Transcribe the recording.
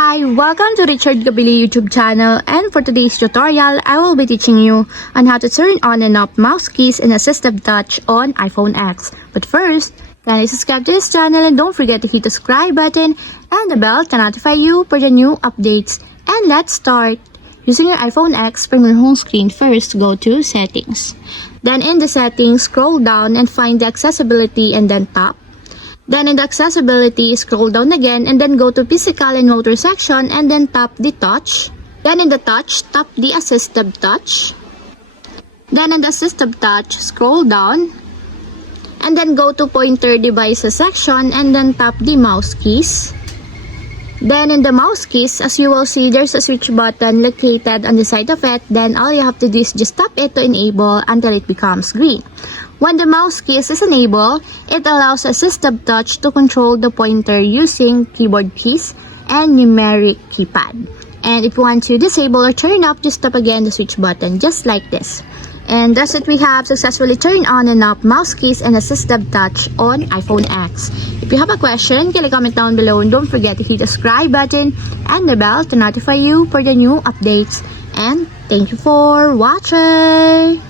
Hi, welcome to Richard Gabili YouTube channel, and for today's tutorial, I will be teaching you on how to turn on and off mouse keys and assistive touch on iPhone X. But first, kindly subscribe to this channel and don't forget to hit the subscribe button and the bell to notify you for the new updates. And let's start. Using your iPhone X from your home screen, first go to Settings. Then in the Settings, scroll down and find the Accessibility and then tap. Then in the Accessibility, scroll down again and then go to Physical and Motor section and then tap the Touch. Then in the Touch, tap the Assistive Touch. Then in the Assistive Touch, scroll down and then go to Pointer Devices section and then tap the mouse keys. Then in the mouse keys, as you will see, there's a switch button located on the side of it. Then all you have to do is just tap it to enable until it becomes green. When the mouse keys is enabled, it allows assistive touch to control the pointer using keyboard keys and numeric keypad. And if you want to disable or turn off, just tap again the switch button, just like this. And that's it, we have successfully turned on and off mouse keys and assistive touch on iPhone X. If you have a question, can you comment down below and don't forget to hit the subscribe button and the bell to notify you for the new updates. And thank you for watching!